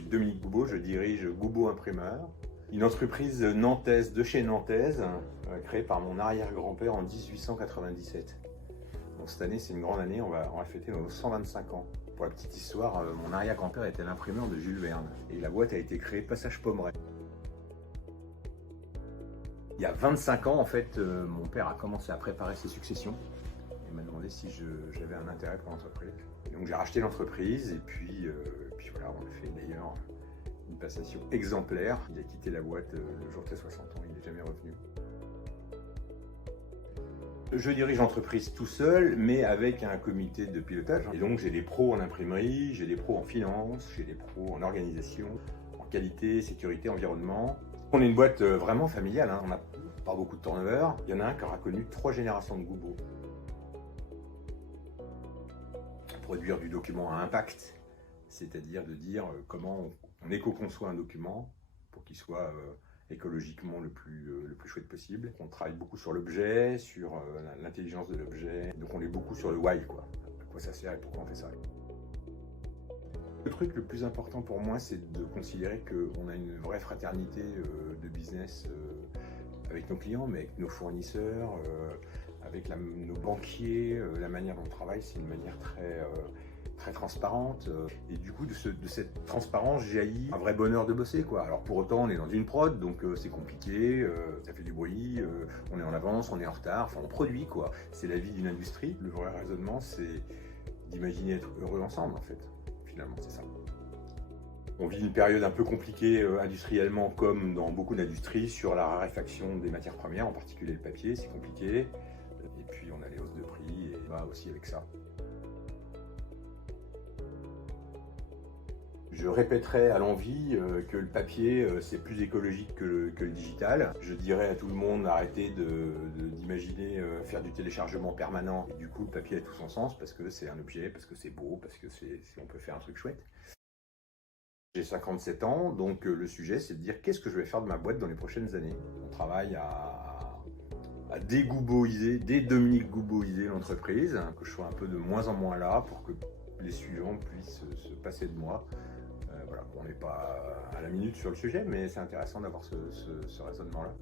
suis Dominique Goubeau, je dirige Goubeau Imprimeur, une entreprise nantaise de chez nantaise, créée par mon arrière-grand-père en 1897. Donc cette année, c'est une grande année, on va fêter nos 125 ans. Pour la petite histoire, mon arrière-grand-père était l'imprimeur de Jules Verne et la boîte a été créée Passage Pommeraye. Il y a 25 ans, en fait, mon père a commencé à préparer ses successions. Il m'a demandé si j'avais un intérêt pour l'entreprise. Donc j'ai racheté l'entreprise et puis voilà, on a fait d'ailleurs une passation exemplaire. Il a quitté la boîte le jour de ses 60 ans, il n'est jamais revenu. Je dirige l'entreprise tout seul, mais avec un comité de pilotage. Et donc j'ai des pros en imprimerie, j'ai des pros en finance, j'ai des pros en organisation, en qualité, sécurité, environnement. On est une boîte vraiment familiale, hein. On n'a pas beaucoup de turnover. Il y en a un qui aura connu 3 générations de Goubeau. Produire du document à impact, c'est-à-dire de dire comment on éco-conçoit un document pour qu'il soit écologiquement le plus chouette possible. On travaille beaucoup sur l'objet, sur l'intelligence de l'objet, donc on est beaucoup sur le why, quoi. À quoi ça sert et pourquoi on fait ça. Le truc le plus important pour moi, c'est de considérer qu'on a une vraie fraternité de business avec nos clients, mais avec nos fournisseurs, avec nos banquiers. La manière dont on travaille, c'est une manière très transparente. Et du coup, de cette transparence jaillit un vrai bonheur de bosser, quoi. Alors pour autant, on est dans une prod, donc c'est compliqué, ça fait du bruit, on est en avance, on est en retard, enfin on produit, quoi. C'est la vie d'une industrie. Le vrai raisonnement, c'est d'imaginer être heureux ensemble, en fait. Finalement, c'est ça. On vit une période un peu compliquée industriellement, comme dans beaucoup d'industries, sur la raréfaction des matières premières, en particulier le papier, c'est compliqué. Et puis on a les hausses de prix, et va aussi avec ça. Je répéterai à l'envi que le papier, c'est plus écologique que le digital. Je dirais à tout le monde, arrêtez d'imaginer faire du téléchargement permanent. Et du coup, le papier a tout son sens, parce que c'est un objet, parce que c'est beau, parce que on peut faire un truc chouette. J'ai 57 ans, donc le sujet, c'est de dire qu'est-ce que je vais faire de ma boîte dans les prochaines années. On travaille à dégouboiser, Dominique Goubeauiser l'entreprise, que je sois un peu de moins en moins là pour que les suivants puissent se passer de moi. Voilà, on n'est pas à la minute sur le sujet, mais c'est intéressant d'avoir ce raisonnement-là.